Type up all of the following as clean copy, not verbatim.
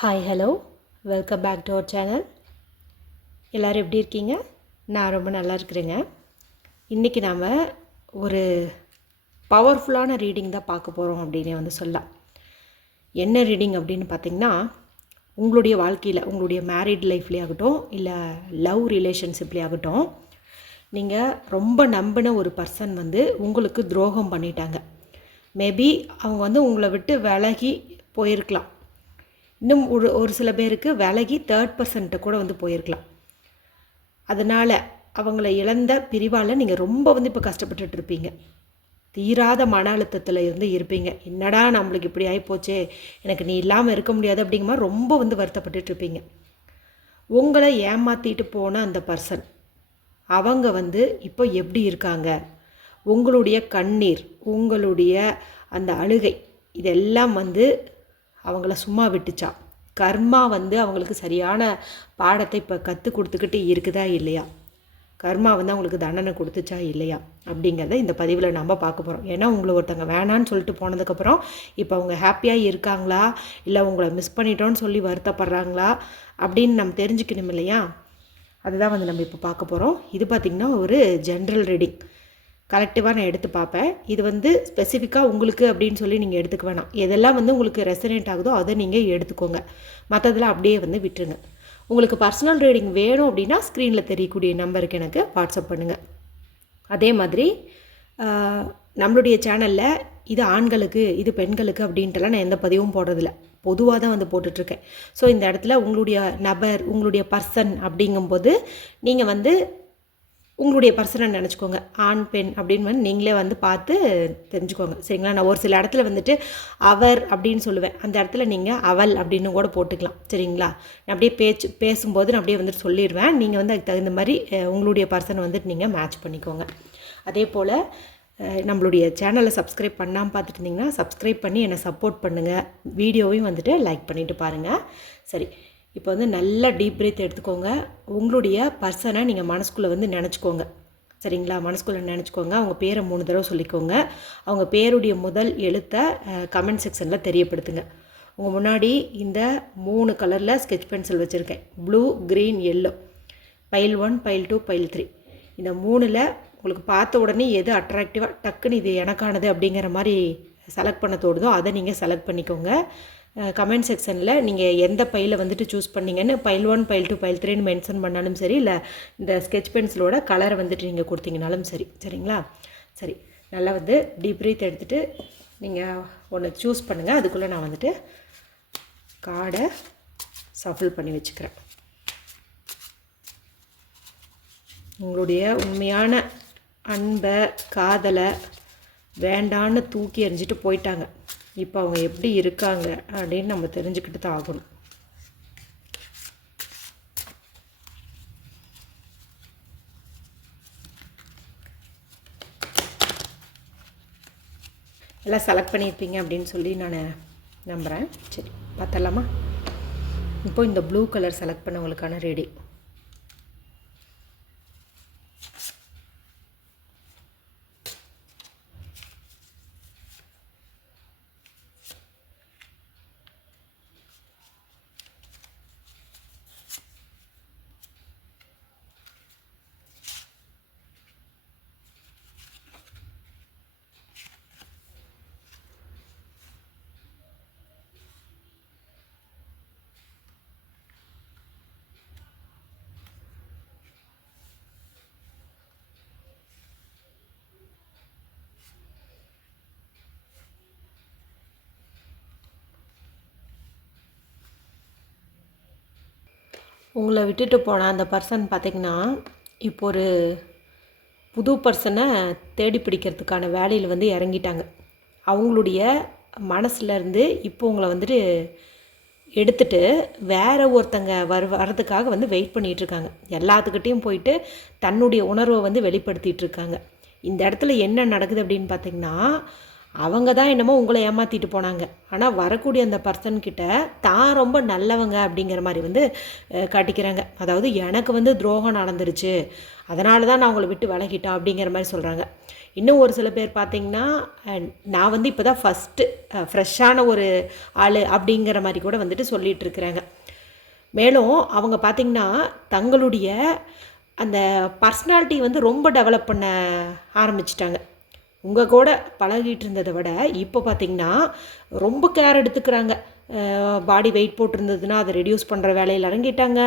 Hi hello welcome back to our channel. எல்லோரும் எப்படி இருக்கீங்க? நான் ரொம்ப நல்லா இருக்கிறேங்க. இன்றைக்கி நாம் ஒரு பவர்ஃபுல்லான ரீடிங் தான் பார்க்க போகிறோம் அப்படின்னு சொல்லலாம். என்ன ரீடிங் அப்படின்னு பார்த்திங்கன்னா, உங்களுடைய வாழ்க்கையில் உங்களுடைய மேரிட் லைஃப்லேயே ஆகட்டும் இல்லை லவ் ரிலேஷன்ஷிப்லேயே ஆகட்டும், நீங்கள் ரொம்ப நம்பின ஒரு பர்சன் உங்களுக்கு துரோகம் பண்ணிட்டாங்க. மேபி அவங்க உங்களை விட்டு விலகி போயிருக்கலாம். இன்னும் ஒரு சில பேருக்கு விலகி தேர்ட் பர்சன்ட்ட கூட போயிருக்கலாம். அதனால் அவங்கள இழந்த பிரிவால் நீங்கள் ரொம்ப இப்போ கஷ்டப்பட்டுட்டு இருப்பீங்க. தீராத மன அழுத்தத்தில் இருப்பீங்க. என்னடா நம்மளுக்கு இப்படி ஆகிப்போச்சே, எனக்கு நீ இல்லாமல் இருக்க முடியாது அப்படிங்கிற மாதிரி ரொம்ப வருத்தப்பட்டுட்டு இருப்பீங்க. உங்களை ஏமாற்றிட்டு போன அந்த பர்சன் அவங்க இப்போ எப்படி இருக்காங்க? உங்களுடைய கண்ணீர், உங்களுடைய அந்த அழுகை இதெல்லாம் அவங்கள சும்மா விட்டுச்சா? கர்மா அவங்களுக்கு சரியான பாடத்தை இப்போ கற்றுக் கொடுத்துக்கிட்டு இருக்குதா இல்லையா? கர்மா அவங்களுக்கு தண்டனை கொடுத்துச்சா இல்லையா அப்படிங்கிறத இந்த பதிவில் நம்ம பார்க்க போகிறோம். ஏன்னா உங்களை ஒருத்தங்க வேணான்னு சொல்லிட்டு போனதுக்கப்புறம் இப்போ அவங்க ஹாப்பியாக இருக்காங்களா, இல்லை உங்களை மிஸ் பண்ணிட்டோன்னு சொல்லி வருத்தப்படுறாங்களா அப்படின்னு நம்ம தெரிஞ்சுக்கணும் இல்லையா? அதுதான் நம்ம இப்போ பார்க்க போகிறோம். இது பார்த்திங்கன்னா ஒரு ஜென்ரல் ரீடிங். கலெக்டிவாக நான் எடுத்து பார்ப்பேன். இது ஸ்பெசிஃபிக்காக உங்களுக்கு அப்படின்னு சொல்லி நீங்கள் எடுத்துக்க வேணாம். எதெல்லாம் உங்களுக்கு ரெசனேட் ஆகுதோ அதை நீங்கள் எடுத்துக்கோங்க. மற்றதெல்லாம் அப்படியே விட்டுருங்க. உங்களுக்கு பர்சனல் ரீடிங் வேணும் அப்படின்னா ஸ்க்ரீனில் தெரியக்கூடிய நம்பருக்கு எனக்கு வாட்ஸ்அப் பண்ணுங்கள். அதே மாதிரி நம்மளுடைய சேனலில் இது ஆண்களுக்கு இது பெண்களுக்கு அப்படின்ட்டுலாம் நான் எந்த பதிவும் போடுறதில்ல. பொதுவாக தான் போட்டுட்ருக்கேன். ஸோ இந்த இடத்துல உங்களுடைய நபர், உங்களுடைய பர்சன் அப்படிங்கும்போது நீங்கள் உங்களுடைய பர்சனை நினச்சிக்கோங்க. ஆண் பெண் அப்படின்னு நீங்களே பார்த்து தெரிஞ்சுக்கோங்க. சரிங்களா? நான் ஒரு சில இடத்துல அவர் அப்படின்னு சொல்லுவேன். அந்த இடத்துல நீங்கள் அவள் அப்படின்னு கூட போட்டுக்கலாம். சரிங்களா? நான் அப்படியே பேசும்போது நான் அப்படியே சொல்லிடுவேன். நீங்கள் அதுக்கு தகுந்த மாதிரி உங்களுடைய பர்சனை நீங்கள் மேட்ச் பண்ணிக்கோங்க. அதே போல் நம்மளுடைய சேனலை சப்ஸ்கிரைப் பண்ணாமல் பார்த்துட்டு இருந்தீங்கன்னா சப்ஸ்கிரைப் பண்ணி என்னை சப்போர்ட் பண்ணுங்கள். வீடியோவையும் லைக் பண்ணிவிட்டு பாருங்கள். சரி, இப்போ நல்லா டீப் பிரீத் எடுத்துக்கோங்க. உங்களுடைய பர்சனை நீங்கள் மனசுக்குள்ளே நினச்சிக்கோங்க. சரிங்களா? மனசுக்குள்ளே நினச்சிக்கோங்க. அவங்க பேரை 3 தடவை சொல்லிக்கோங்க. அவங்க பேருடைய முதல் எழுத்தை கமெண்ட் செக்ஷனில் தெரியப்படுத்துங்க. உங்கள் முன்னாடி இந்த 3 கலரில் ஸ்கெட்ச் பென்சில் வச்சுருக்கேன். Blue, green, yellow. File 1, file 2, file 3. இந்த 3ல் உங்களுக்கு பார்த்த உடனே எது அட்ராக்டிவாக டக்குன்னு இது எனக்கானது அப்படிங்கிற மாதிரி செலக்ட் பண்ண தோடுதோ அதை நீங்கள் செலக்ட் பண்ணிக்கோங்க. கமெண்ட் செக்ஷனில் நீங்கள் எந்த பையில் சூஸ் பண்ணிங்கன்னு பைல் 1, பைல் 2, பைல் 3ன்னு மென்ஷன் பண்ணாலும் சரி, இல்லை இந்த ஸ்கெட்ச் பென்சிலோட கலரை நீங்கள் கொடுத்தீங்கனாலும் சரி. சரிங்களா? சரி, நல்லா டீப் பிரீத் எடுத்துகிட்டு நீங்கள் ஒன்று சூஸ் பண்ணுங்கள். அதுக்குள்ளே நான் கார்டை சஃபில் பண்ணி வச்சுக்கிறேன். உங்களுடைய உண்மையான அன்பை, காதலை வேண்டான்னு தூக்கி எறிஞ்சிட்டு போயிட்டாங்க. இப்போ அவங்க எப்படி இருக்காங்க அப்படின்னு நம்ம தெரிஞ்சுக்கிட்டு தான் ஆகணும். எல்லாம் செலக்ட் பண்ணியிருப்பீங்க அப்படின்னு சொல்லி நான் நம்புகிறேன். சரி, பார்த்தலாமா? இப்போ இந்த ப்ளூ கலர் செலக்ட் பண்ணவங்களுக்கான ரெடி. உங்களை விட்டுட்டு போன அந்த பர்சன் பார்த்திங்கன்னா இப்போ ஒரு புது பர்சனை தேடி பிடிக்கிறதுக்கான வேலையில் இறங்கிட்டாங்க. அவங்களுடைய மனசுலேருந்து இப்போ உங்களை எடுத்துகிட்டு வேறு ஒருத்தங்க வர்றதுக்காக வெயிட் பண்ணிகிட்ருக்காங்க. எல்லாத்துக்கிட்டேயும் போயிட்டு தன்னுடைய உணர்வை வெளிப்படுத்திகிட்டு இருக்காங்க. இந்த இடத்துல என்ன நடக்குது அப்படின்னு பார்த்திங்கன்னா, அவங்க தான் என்னமோ உங்களை ஏமாற்றிட்டு போனாங்க. ஆனால் வரக்கூடிய அந்த பர்சன்கிட்ட தான் ரொம்ப நல்லவங்க அப்படிங்கிற மாதிரி வந்து காட்டிக்கிறாங்க. அதாவது எனக்கு வந்து துரோகம் நடந்துருச்சு, அதனால தான் நான் உங்களை விட்டு விலகிட்டேன் அப்படிங்கிற மாதிரி சொல்கிறாங்க. இன்னும் ஒரு சில பேர் பார்த்திங்கன்னா, நான் வந்து இப்போ தான் ஃபஸ்ட்டு ஃப்ரெஷ்ஷான ஒரு ஆள் அப்படிங்கிற மாதிரி கூட வந்துட்டு சொல்லிகிட்டு இருக்கிறாங்க. மேலும் அவங்க பார்த்திங்கன்னா தங்களுடைய அந்த பர்சனாலிட்டி வந்து ரொம்ப டெவலப் பண்ண ஆரம்பிச்சிட்டாங்க. உங்கள் கூட பழகிட்டு இருந்ததை விட இப்போ பார்த்திங்கன்னா ரொம்ப கேர் எடுத்துக்கிறாங்க. பாடி வெயிட் போட்டிருந்ததுன்னா அதை ரெடியூஸ் பண்ணுற வேலையில் இறங்கிட்டாங்க.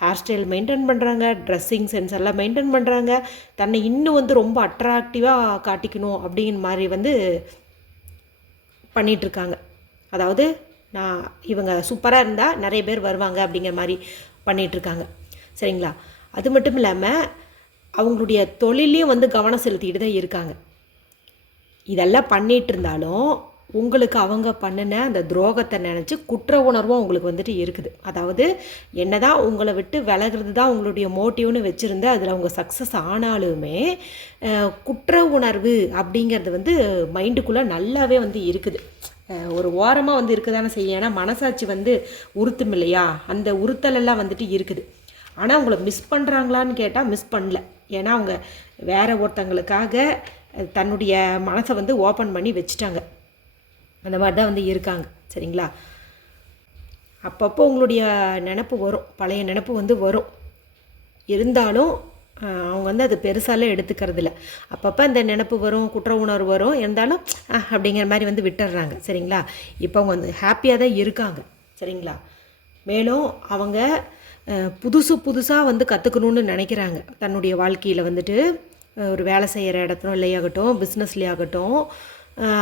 ஹேர் ஸ்டைல் மெயின்டைன் பண்ணுறாங்க, ட்ரெஸ்ஸிங் சென்ஸ் எல்லாம் மெயின்டைன் பண்ணுறாங்க. தன்னை இன்னும் வந்து ரொம்ப அட்ராக்டிவாக காட்டிக்கணும் அப்படிங்கிற மாதிரி வந்து பண்ணிகிட்ருக்காங்க. அதாவது நான் இவங்க சூப்பராக இருந்தால் நிறைய பேர் வருவாங்க அப்படிங்கிற மாதிரி பண்ணிகிட்ருக்காங்க. சரிங்களா? அது மட்டும் இல்லாமல் அவங்களுடைய தொழிலையும் வந்து கவனம் செலுத்திட்டு தான் இருக்காங்க. இதெல்லாம் பண்ணிகிட்டு இருந்தாலும் உங்களுக்கு அவங்க பண்ணின அந்த துரோகத்தை நினச்சி குற்ற உணர்வும் உங்களுக்கு வந்துட்டு இருக்குது. அதாவது என்ன தான் உங்களை விட்டு விலகிறது தான் உங்களுடைய மோட்டிவ்னு வச்சுருந்து அதில் அவங்க சக்ஸஸ் ஆனாலுமே குற்ற உணர்வு அப்படிங்கிறது வந்து மைண்டுக்குள்ளே நல்லாவே வந்து இருக்குது. ஒரு ஓரமாக வந்து இருக்க தானே செய்யும். ஏன்னா மனசாட்சி வந்து உறுத்தும் இல்லையா, அந்த உறுத்தலெல்லாம் வந்துட்டு இருக்குது. ஆனால் அவங்கள மிஸ் பண்ணுறாங்களான்னு கேட்டால் மிஸ் பண்ணல. ஏன்னா அவங்க வேறு ஒருத்தங்களுக்காக தன்னுடைய மனசை வந்து ஓப்பன் பண்ணி வச்சுட்டாங்க. அந்த மாதிரி தான் வந்து இருக்காங்க. சரிங்களா? அப்பப்போ உங்களுடைய நினப்பு வரும், பழைய நினப்பு வந்து வரும். இருந்தாலும் அவங்க வந்து அது பெருசாலாம் எடுத்துக்கிறது இல்லை. அப்பப்போ அந்த நினப்பு வரும், குற்ற உணர்வு வரும், இருந்தாலும் அப்படிங்கிற மாதிரி வந்து விட்டுடுறாங்க. சரிங்களா? இப்போ அவங்க வந்து ஹாப்பியாக தான் இருக்காங்க. சரிங்களா? மேலும் அவங்க புதுசாக வந்து கற்றுக்கணுன்னு நினைக்கிறாங்க. தன்னுடைய வாழ்க்கையில் வந்துட்டு ஒரு வேலை செய்கிற இடத்துல இல்லையாகட்டும், பிஸ்னஸ்லேயாகட்டும்,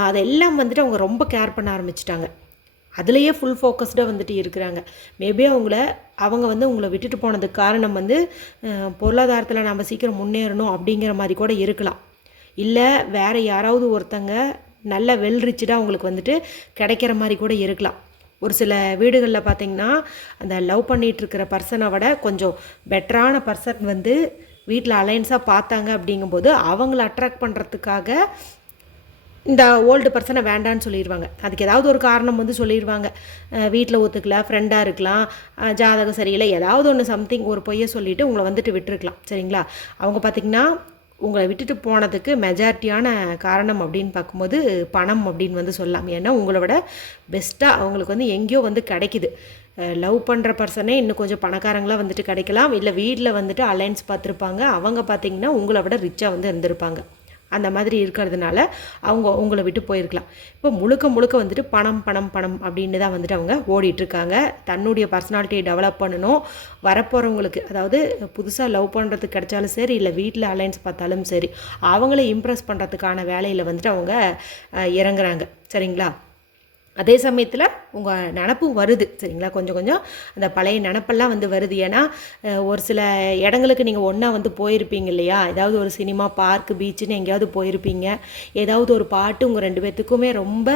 அதெல்லாம் வந்துட்டு அவங்க ரொம்ப கேர் பண்ண ஆரம்பிச்சிட்டாங்க. அதுலேயே ஃபுல் ஃபோக்கஸ்டாக வந்துட்டு இருக்கிறாங்க. மேபி அவங்க வந்து உங்களை விட்டுட்டு போனதுக்கு காரணம் வந்து பொருளாதாரத்தில் நம்ம சீக்கிரம் முன்னேறணும் அப்படிங்கிற மாதிரி கூட இருக்கலாம். இல்லை வேறு யாராவது ஒருத்தங்க நல்ல வெல் ரிச்சடாக அவங்களுக்கு வந்துட்டு கிடைக்கிற மாதிரி கூட இருக்கலாம். ஒரு சில வீடுகளில் பார்த்திங்கன்னா அந்த லவ் பண்ணிகிட்ருக்கிற பர்சனை விட கொஞ்சம் பெட்டரான பர்சன் வந்து வீட்டில் அலைன்ஸாக பார்த்தாங்க. அப்படிங்கும்போது அவங்கள அட்ராக்ட் பண்ணுறதுக்காக இந்த ஓல்டு பர்சனை வேண்டான்னு சொல்லிடுவாங்க. அதுக்கு ஏதாவது ஒரு காரணம் வந்து சொல்லிடுவாங்க. வீட்டில் ஒத்துக்கல, ஃப்ரெண்டாக இருக்கலாம், ஜாதகம் சரியில்லை, ஏதாவது ஒன்று சம்திங் ஒரு பொய்யை சொல்லிவிட்டு உங்களை வந்துட்டு விட்டுருக்கலாம். சரிங்களா? அவங்க பார்த்திங்கன்னா உங்களை விட்டுட்டு போனதுக்கு மெஜாரிட்டியான காரணம் அப்படின்னு பார்க்கும்போது பணம் அப்படின்னு வந்து சொல்லலாம். ஏன்னா உங்களை விட பெஸ்ட்டாக அவங்களுக்கு வந்து எங்கேயோ வந்து கிடைக்கிது. லவ் பண்ணுற பர்சனே இன்னும் கொஞ்சம் பணக்காரங்களாக வந்துட்டு கிடைக்கலாம். இல்லை வீட்டில் வந்துட்டு அலைன்ஸ் பார்த்துருப்பாங்க. அவங்க பார்த்திங்கன்னா உங்களை விட ரிச்சாக வந்து இருந்திருப்பாங்க. அந்த மாதிரி இருக்கிறதுனால அவங்க உங்களை விட்டு போயிருக்கலாம். இப்போ முழுக்க வந்துட்டு பணம் பணம் பணம் அப்படின்னு தான் வந்துட்டு அவங்க ஓடிட்டுருக்காங்க. தன்னுடைய பர்சனாலிட்டியை டெவலப் பண்ணணும். வரப்போகிறவங்களுக்கு, அதாவது புதுசாக லவ் பண்ணுறதுக்கு கிடைச்சாலும் சரி, இல்லை வீட்டில் அலைன்ஸ் பார்த்தாலும் சரி, அவங்கள இம்ப்ரெஸ் பண்ணுறதுக்கான வேலையில் வந்துட்டு அவங்க இறங்குறாங்க. சரிங்களா? அதே சமயத்தில் உங்கள் நினப்பும் வருது. சரிங்களா? கொஞ்சம் அந்த பழைய நினப்பெல்லாம் வந்து வருது. ஏன்னா ஒரு சில இடங்களுக்கு நீங்கள் ஒன்றா வந்து போயிருப்பீங்க இல்லையா? ஏதாவது ஒரு சினிமா, பார்க்கு, பீச்சுன்னு எங்கேயாவது போயிருப்பீங்க. ஏதாவது ஒரு பாட்டு உங்கள் 2 பேர்த்துக்குமே ரொம்ப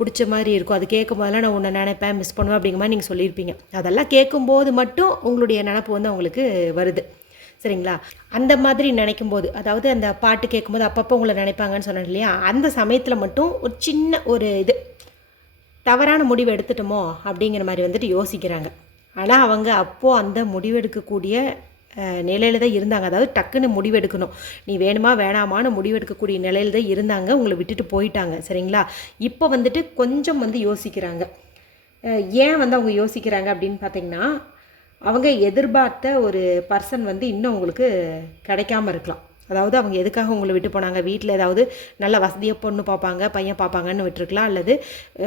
பிடிச்ச மாதிரி இருக்கும். அது கேட்கும் போதெல்லாம் நான் உன்னை நினைப்பேன், மிஸ் பண்ணுவேன் அப்படிங்கிற மாதிரி நீங்கள் சொல்லியிருப்பீங்க. அதெல்லாம் கேட்கும்போது மட்டும் உங்களுடைய நினப்பு வந்து அவங்களுக்கு வருது. சரிங்களா? அந்த மாதிரி நினைக்கும்போது, அதாவது அந்த பாட்டு கேட்கும்போது அப்பப்போ உங்களை நினைப்பாங்கன்னு சொன்னேன் இல்லையா? அந்த சமயத்தில் மட்டும் ஒரு சின்ன ஒரு தவறான முடிவு எடுத்துட்டோமோ அப்படிங்கிற மாதிரி வந்துட்டு யோசிக்கிறாங்க. ஆனால் அவங்க அப்போது அந்த முடிவெடுக்கக்கூடிய நிலையில் தான் இருந்தாங்க. அதாவது டக்குன்னு முடிவெடுக்கணும், நீ வேணுமா வேணாமான்னு முடிவெடுக்கக்கூடிய நிலையில் தான் இருந்தாங்க. உங்களை விட்டுட்டு போயிட்டாங்க. சரிங்களா? இப்போ வந்துட்டு கொஞ்சம் வந்து யோசிக்கிறாங்க. ஏன் வந்து அவங்க யோசிக்கிறாங்க அப்படின்னு பார்த்திங்கன்னா, அவங்க எதிர்பார்த்த ஒரு பர்சன் வந்து இன்னும் அவங்களுக்கு கிடைக்காம இருக்கலாம். அதாவது அவங்க எதுக்காக உங்களை விட்டு போனாங்க? வீட்டில் ஏதாவது நல்ல வசதியாக பொண்ணு பார்ப்பாங்க, பையன் பார்ப்பாங்கன்னு விட்டுருக்கலாம். அல்லது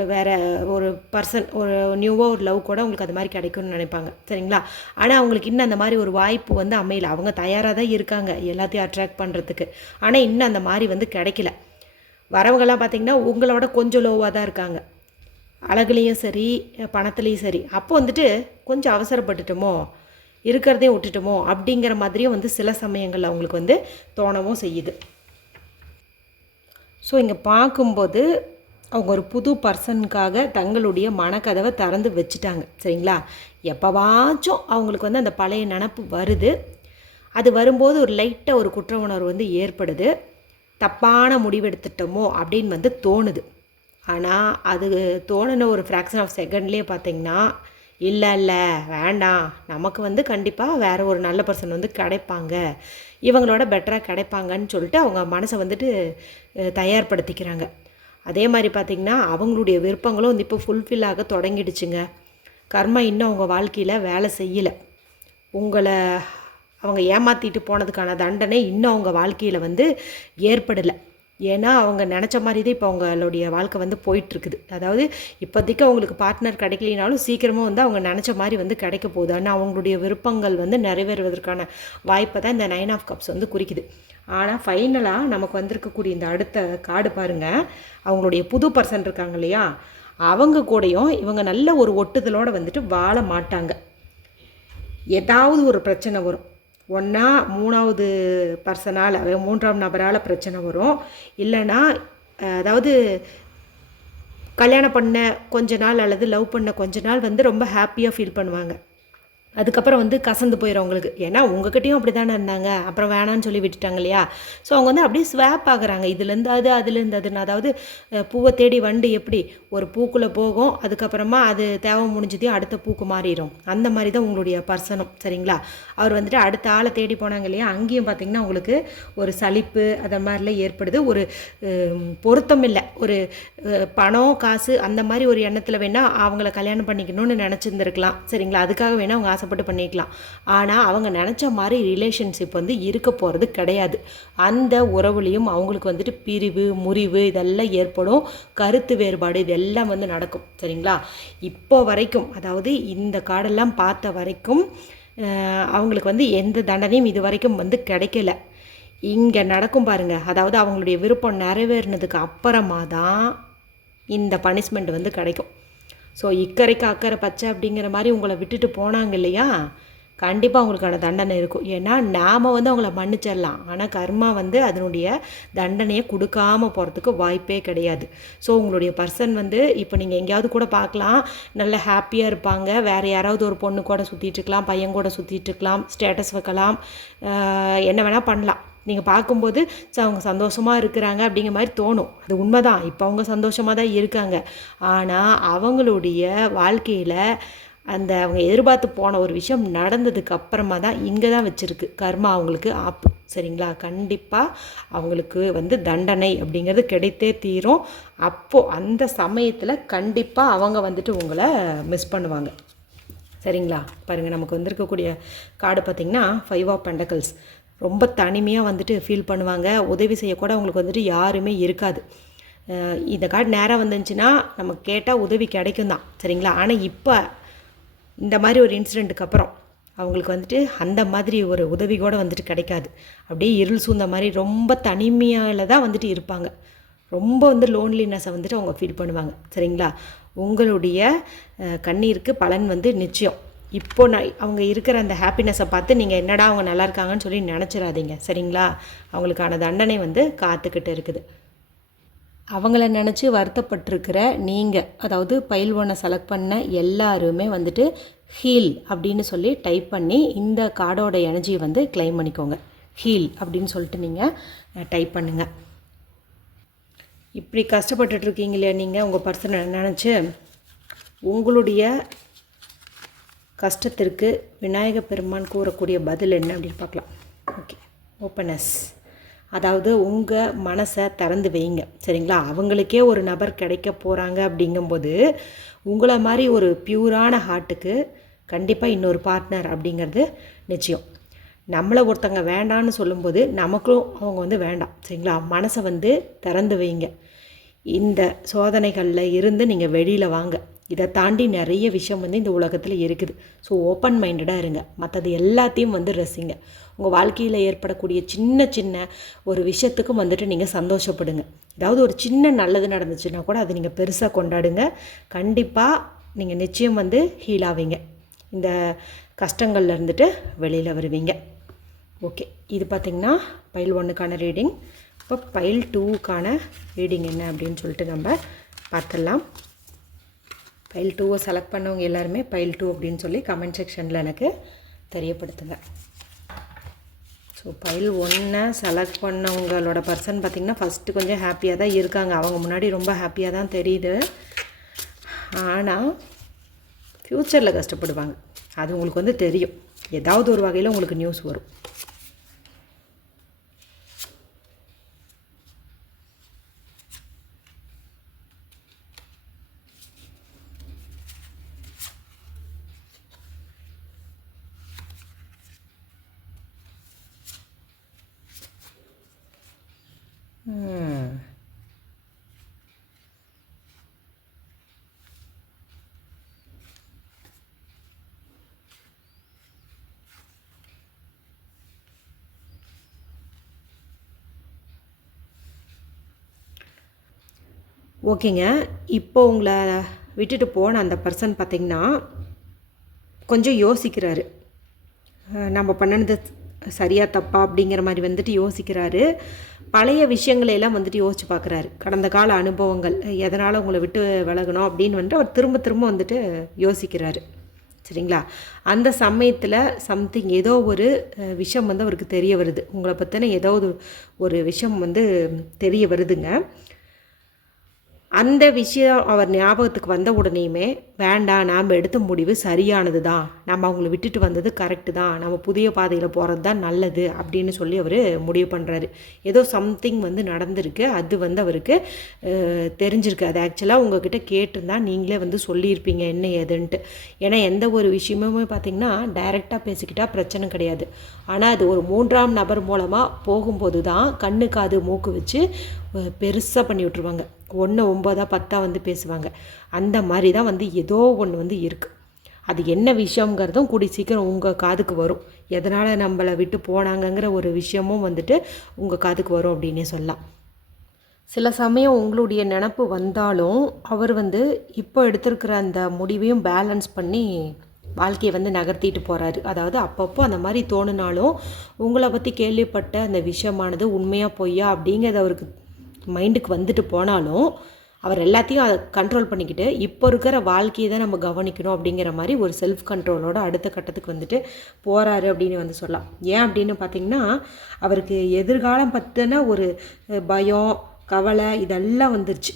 வேறு ஒரு பர்சன், ஒரு நியூவாக ஒரு லவ் கூட உங்களுக்கு அது மாதிரி கிடைக்கும்னு நினைப்பாங்க. சரிங்களா? ஆனால் அவங்களுக்கு இன்னும் அந்த மாதிரி ஒரு வாய்ப்பு வந்து அமையல. அவங்க தயாராக தான் இருக்காங்க எல்லாத்தையும் அட்ராக்ட் பண்ணுறதுக்கு. ஆனால் இன்னும் அந்த மாதிரி வந்து கிடைக்கல. வரவங்களாம் பார்த்திங்கன்னா உங்களோட கொஞ்சம் லோவாக தான் இருக்காங்க, அழகுலேயும் சரி, பணத்துலேயும் சரி. அப்போ வந்துட்டு கொஞ்சம் அவசரப்பட்டுட்டோமோ, இருக்கிறதையும் விட்டுட்டோமோ அப்படிங்கிற மாதிரியும் வந்து சில சமயங்களில் அவங்களுக்கு வந்து தோணவும் செய்யுது. ஸோ இங்கே பார்க்கும்போது அவங்க ஒரு புது பர்சனுக்காக தங்களுடைய மனக்கதவை திறந்து வச்சுட்டாங்க. சரிங்களா? எப்போவாச்சும் அவங்களுக்கு வந்து அந்த பழைய நினப்பு வருது. அது வரும்போது ஒரு லைட்டாக ஒரு குற்ற உணர்வு வந்து ஏற்படுது. தப்பான முடிவெடுத்துட்டோமோ அப்படின்னு வந்து தோணுது. ஆனால் அது தோணுன ஒரு ஃப்ராக்ஷன் ஆஃப் செகண்ட்லேயே பார்த்திங்கன்னா இல்லை வேண்டாம், நமக்கு வந்து கண்டிப்பாக வேறு ஒரு நல்ல பர்சன் வந்து கிடைப்பாங்க, இவங்களோட பெட்டராக கிடைப்பாங்கன்னு சொல்லிட்டு அவங்க மனசை வந்துட்டு தயார்படுத்திக்கிறாங்க. அதே மாதிரி பார்த்திங்கன்னா அவங்களுடைய விருப்பங்களும் வந்து இப்போ ஃபுல்ஃபில் ஆக தொடங்கிடுச்சுங்க. கர்மா இன்னும் அவங்க வாழ்க்கையில் வேலை செய்யலை. உங்களை அவங்க ஏமாற்றிட்டு போனதுக்கான தண்டனை இன்னும் அவங்க வாழ்க்கையில் வந்து ஏற்படலை. ஏன்னா அவங்க நினச்ச மாதிரி தான் இப்போ அவங்களுடைய வாழ்க்கை வந்து போயிட்டுருக்குது. அதாவது இப்போதைக்கு அவங்களுக்கு பார்ட்னர் கிடைக்கலினாலும் சீக்கிரமாக வந்து அவங்க நினச்ச மாதிரி வந்து கிடைக்க போகுது. ஆனால் அவங்களுடைய விருப்பங்கள் வந்து நிறைவேறுவதற்கான வாய்ப்பை தான் இந்த 9 ஆஃப் கப்ஸ் வந்து குறிக்குது. ஆனால் ஃபைனலாக நமக்கு வந்திருக்கக்கூடிய இந்த அடுத்த கார்டு பாருங்கள், அவங்களுடைய புது பர்சன் இருக்காங்க இல்லையா, அவங்க கூடயும் இவங்க நல்ல ஒரு ஒட்டுதலோடு வந்துட்டு வாழ மாட்டாங்க. ஏதாவது ஒரு பிரச்சனை வரும். ஒன்றா மூணாவது பர்சனால், மூன்றாம் நபரால் பிரச்சனை வரும். இல்லைன்னா அதாவது கல்யாணம் பண்ண கொஞ்ச நாள் அல்லது லவ் பண்ண கொஞ்ச நாள் வந்து ரொம்ப ஹாப்பியாக ஃபீல் பண்ணுவாங்க. அதுக்கப்புறம் வந்து கசந்து போயிடும் அவங்களுக்கு. ஏன்னா உங்ககிட்டையும் அப்படி தானே இருந்தாங்க, அப்புறம் வேணான்னு சொல்லி விட்டுட்டாங்க இல்லையா. ஸோ அவங்க வந்து அப்படியே ஸ்வாப் ஆகுறாங்க, இதுலேருந்து அது அதுலேருந்து அதுன்னு. அதாவது பூவை தேடி வண்டு எப்படி ஒரு பூக்குள்ளே போகும், அதுக்கப்புறமா அது தேவை முடிஞ்சதையும் அடுத்த பூக்கு மாறிடும். அந்த மாதிரி தான் உங்களுடைய பர்சனும். சரிங்களா, அவர் வந்துட்டு அடுத்த ஆளை தேடி போனாங்க இல்லையா, அங்கேயும் பார்த்திங்கன்னா உங்களுக்கு ஒரு சலிப்பு அதை மாதிரிலாம் ஏற்படுது. ஒரு பொருத்தம் இல்லை, ஒரு பணம் காசு அந்த மாதிரி ஒரு எண்ணத்தில் வேணால் அவங்கள கல்யாணம் பண்ணிக்கணும்னு நினச்சிருந்துருக்கலாம். சரிங்களா, அதுக்காக வேணால் அவங்க ஆசைப்பட்டு பண்ணிக்கலாம். ஆனால் அவங்க நினச்ச மாதிரி ரிலேஷன்ஷிப் வந்து இருக்க போகிறது கிடையாது. அந்த உறவுலையும் அவங்களுக்கு வந்துட்டு பிரிவு முறிவு இதெல்லாம் ஏற்படும், கருத்து வேறுபாடு இதெல்லாம் வந்து நடக்கும். சரிங்களா, இப்போ வரைக்கும் அதாவது இந்த கார்டெல்லாம் பார்த்த வரைக்கும் அவங்களுக்கு வந்து எந்த தண்டனையும் இது வரைக்கும் வந்து கிடைக்கல. இங்கே நடக்கும் பாருங்கள், அதாவது அவங்களுடைய விருப்பம் நிறைவேறினதுக்கு அப்புறமா தான் இந்த பனிஷ்மெண்ட் வந்து கிடைக்கும். ஸோ இக்கரைக்கு அக்கறை பச்சை அப்படிங்கிற மாதிரி உங்களை விட்டுட்டு போனாங்க இல்லையா, கண்டிப்பாக அவங்களுக்கான தண்டனை இருக்கும். ஏன்னா நாம் வந்து அவங்கள மன்னிச்சிடலாம், ஆனால் கர்மா வந்து அதனுடைய தண்டனையை கொடுக்காமல் போகிறதுக்கு வாய்ப்பே கிடையாது. ஸோ உங்களுடைய பர்சன் வந்து இப்போ நீங்கள் எங்கேயாவது கூட பார்க்கலாம், நல்ல ஹாப்பியாக இருப்பாங்க, வேறு யாராவது ஒரு பொண்ணு கூட சுற்றிட்டு இருக்கலாம், பையன் கூட சுற்றிட்டு இருக்கலாம், ஸ்டேட்டஸ் வைக்கலாம், என்ன வேணால் பண்ணலாம். நீங்கள் பார்க்கும்போது அவங்க சந்தோஷமாக இருக்கிறாங்க அப்படிங்கிற மாதிரி தோணும். அது உண்மை தான், இப்போ அவங்க சந்தோஷமாக தான் இருக்காங்க. ஆனால் அவங்களுடைய வாழ்க்கையில் அந்த அவங்க எதிர்பார்த்து போன ஒரு விஷயம் நடந்ததுக்கு அப்புறமா தான் இங்கே தான் வச்சுருக்கு கர்மா அவங்களுக்கு ஆப்பு. சரிங்களா, கண்டிப்பாக அவங்களுக்கு வந்து தண்டனை அப்படிங்கிறது கிடைத்தே தீரும். அப்போது அந்த சமயத்தில் கண்டிப்பாக அவங்க வந்துட்டு உங்களை மிஸ் பண்ணுவாங்க. சரிங்களா, பாருங்கள் நமக்கு வந்திருக்கக்கூடிய கார்டு பார்த்திங்கன்னா 5 ஆஃப் பெண்டக்கிள்ஸ். ரொம்ப தனிமையாக வந்துட்டு ஃபீல் பண்ணுவாங்க, உதவி செய்யக்கூட அவங்களுக்கு வந்துட்டு யாருமே இருக்காது. இந்த கார்டு நேராக வந்துச்சுன்னா நமக்கு கேட்டால் உதவி கிடைக்கும் தான். சரிங்களா, ஆனால் இப்போ இந்த மாதிரி ஒரு இன்சிடெண்ட்டுக்கு அப்புறம் அவங்களுக்கு வந்துட்டு அந்த மாதிரி ஒரு உதவி கூட வந்துட்டு கிடைக்காது. அப்படியே இருள் சூழ்ந்த மாதிரி ரொம்ப தனிமையால் தான் வந்துட்டு இருப்பாங்க. ரொம்ப வந்து லோன்லினஸை வந்துட்டு அவங்க ஃபீல் பண்ணுவாங்க. சரிங்களா, உங்களுடைய கண்ணீருக்கு பலன் வந்து நிச்சயம். இப்போ அவங்க இருக்கிற அந்த ஹாப்பினஸை பார்த்து நீங்கள் என்னடா அவங்க நல்லா இருக்காங்கன்னு சொல்லி நினச்சிடாதீங்க. சரிங்களா, அவங்களுக்கான தண்டனை வந்து காத்துக்கிட்டு இருக்குது. அவங்கள நினச்சி வருத்தப்பட்டிருக்கிற நீங்கள், அதாவது பைல் 1 செலக்ட் பண்ண எல்லாருமே வந்துட்டு ஹீல் அப்படின்னு சொல்லி டைப் பண்ணி இந்த கார்டோட எனர்ஜியை வந்து கிளைம் பண்ணிக்கோங்க. ஹீல் அப்படின்னு சொல்லிட்டு நீங்கள் டைப் பண்ணுங்கள். இப்படி கஷ்டப்பட்டுட்ருக்கீங்க இல்லையா நீங்கள் உங்கள் பர்சனை நினச்சி, உங்களுடைய கஷ்டத்திற்கு விநாயக பெருமான் கூறக்கூடிய பதில் என்ன அப்படின்னு பார்க்கலாம். ஓகே, ஓப்பனஸ், அதாவது உங்கள் மனசை திறந்து வைங்க. சரிங்களா, அவங்களுக்கே ஒரு நபர் கிடைக்க போகிறாங்க அப்படிங்கும்போது உங்களை மாதிரி ஒரு பியூரான ஹார்ட்டுக்கு கண்டிப்பாக இன்னொரு பார்ட்னர் அப்படிங்கிறது நிச்சயம். நம்மளை ஒருத்தங்க வேண்டான்னு சொல்லும்போது நமக்கும் அவங்க வந்து வேண்டாம். சரிங்களா, மனசை வந்து திறந்து வைங்க. இந்த சோதனைகளில் இருந்து நீங்கள் வெளியில் வாங்க. இதை தாண்டி நிறைய விஷயம் வந்து இந்த உலகத்தில் இருக்குது. ஸோ ஓப்பன் மைண்டடாக இருங்க, மற்றது எல்லாத்தையும் வந்து ரசிங்க. உங்கள் வாழ்க்கையில் ஏற்படக்கூடிய சின்ன சின்ன ஒரு விஷயத்துக்கும் வந்துட்டு நீங்கள் சந்தோஷப்படுங்க. ஏதாவது ஒரு சின்ன நல்லது நடந்துச்சுன்னா கூட அதை நீங்கள் பெருசாக கொண்டாடுங்க. கண்டிப்பாக நீங்கள் நிச்சயம் வந்து ஹீல் ஆவீங்க, இந்த கஷ்டங்கள்ல இருந்துட்டு வெளியில் வருவீங்க. ஓகே, இது பார்த்திங்கன்னா பைல் 1க்கான ரீடிங். இப்போ பைல் 2க்கான ரீடிங் என்ன அப்படின்னு சொல்லிட்டு நம்ம பார்த்துடலாம். பைல் 2 செலக்ட் பண்ணவங்க எல்லாருமே பைல் 2 அப்படின்னு சொல்லி கமெண்ட் செக்ஷனில் எனக்கு தெரியப்படுத்துங்க. ஸோ பைல் 1 செலக்ட் பண்ணவங்களோட பர்சன் பார்த்திங்கன்னா ஃபஸ்ட்டு கொஞ்சம் ஹாப்பியாக தான் இருக்காங்க. அவங்க முன்னாடி ரொம்ப ஹாப்பியாக தான் தெரியுது. ஆனால் ஃப்யூச்சரில் கஷ்டப்படுவாங்க. அது உங்களுக்கு தெரியும். ஏதாவது ஒரு வகையில் உங்களுக்கு நியூஸ் வரும். ஓகேங்க. இப்போ உங்களை விட்டுட்டு போன அந்த பர்சன் பார்த்திங்கன்னா கொஞ்சம் யோசிக்கிறாரு. நம்ம பண்ணினது சரியா தப்பா அப்படிங்கிற மாதிரி யோசிக்கிறாரு. பழைய விஷயங்களையெல்லாம் யோசித்து பார்க்குறாரு. கடந்த கால அனுபவங்கள் எதனால் உங்களை விட்டு விலகணும் அப்படின்னு அவர் திரும்ப திரும்ப யோசிக்கிறாரு. சரிங்களா? அந்த சமயத்தில் சம்திங் ஏதோ ஒரு விஷயம் அவருக்கு தெரிய வருது. உங்களை பற்றின ஏதோ ஒரு விஷயம் தெரிய வருதுங்க. அந்த விஷயம் அவர் ஞாபகத்துக்கு வந்த உடனேயுமே வேண்டாம், நாம் எடுத்த முடிவு சரியானது தான், நம்ம அவங்கள விட்டுட்டு வந்தது கரெக்டு தான், நம்ம புதிய பாதையில் போகிறது தான் நல்லது அப்படின்னு சொல்லி அவர் முடிவு பண்ணுறாரு. ஏதோ சம்திங் நடந்திருக்கு. அது அவருக்கு தெரிஞ்சிருக்கு. அது ஆக்சுவலாக உங்ககிட்ட கேட்டிருந்தா நீங்களே சொல்லியிருப்பீங்க என்ன ஏதுன்ட்டு. ஏன்னா எந்த ஒரு விஷயமுமே பார்த்திங்கன்னா டைரெக்டாக பேசிக்கிட்டால் பிரச்சனை கிடையாது. ஆனால் அது ஒரு 3ஆம் நபர் மூலமாக போகும்போது தான் கண்ணு காது மூக்கு வச்சு பெருசாக பண்ணி விட்ருவாங்க. 1 9 10 பேசுவாங்க. அந்த மாதிரி தான் ஏதோ ஒன்று இருக்குது. அது என்ன விஷயங்கிறதும் கூடி சீக்கிரம் உங்கள் காதுக்கு வரும். எதனால் நம்மளை விட்டு போனாங்கங்கிற ஒரு விஷயமும் உங்கள் காதுக்கு வரும் அப்படின்னே சொல்லலாம். சில சமயம் உங்களுடைய நினப்பு வந்தாலும் அவர் இப்போ எடுத்திருக்கிற அந்த முடிவையும் பேலன்ஸ் பண்ணி வாழ்க்கையை நகர்த்திட்டு போகிறாரு. அதாவது அப்பப்போ அந்த மாதிரி தோணுனாலும் உங்களை பற்றி கேள்விப்பட்ட அந்த விஷயமானது உண்மையாக பொய்யா அப்படிங்கிறது அவருக்கு மைண்டுக்கு வந்துட்டு போனாலும் அவர் எல்லாத்தையும் அதை கண்ட்ரோல் பண்ணிக்கிட்டு இப்போ இருக்கிற வாழ்க்கையை தான் நம்ம கவனிக்கணும் அப்படிங்கிற மாதிரி ஒரு செல்ஃப் கண்ட்ரோலோட அடுத்த கட்டத்துக்கு போகிறாரு அப்படின்னு சொல்லலாம். ஏன் அப்படின்னு பார்த்திங்கன்னா அவருக்கு எதிர்காலம் பற்றின ஒரு பயம் கவலை இதெல்லாம் வந்துருச்சு.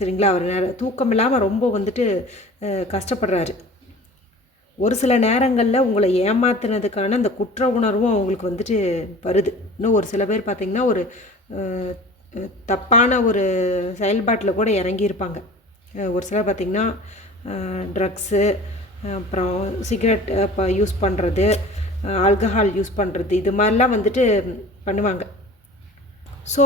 சரிங்களா? அவர் தூக்கம் இல்லாமல் ரொம்ப கஷ்டப்படுறாரு. ஒரு சில நேரங்களில் உங்களை ஏமாத்துனதுக்கான அந்த குற்ற உணர்வும் அவங்களுக்கு வருது. இன்னும் ஒரு சில பேர் பார்த்திங்கன்னா ஒரு தப்பான ஒரு செயல்பாட்டில் கூட இறங்கியிருப்பாங்க. ஒரு சிலர் பார்த்திங்கன்னா ட்ரக்ஸு, அப்புறம் சிகரெட் இப்போ யூஸ் பண்ணுறது, ஆல்கஹால் யூஸ் பண்ணுறது, இது மாதிரிலாம் பண்ணுவாங்க. ஸோ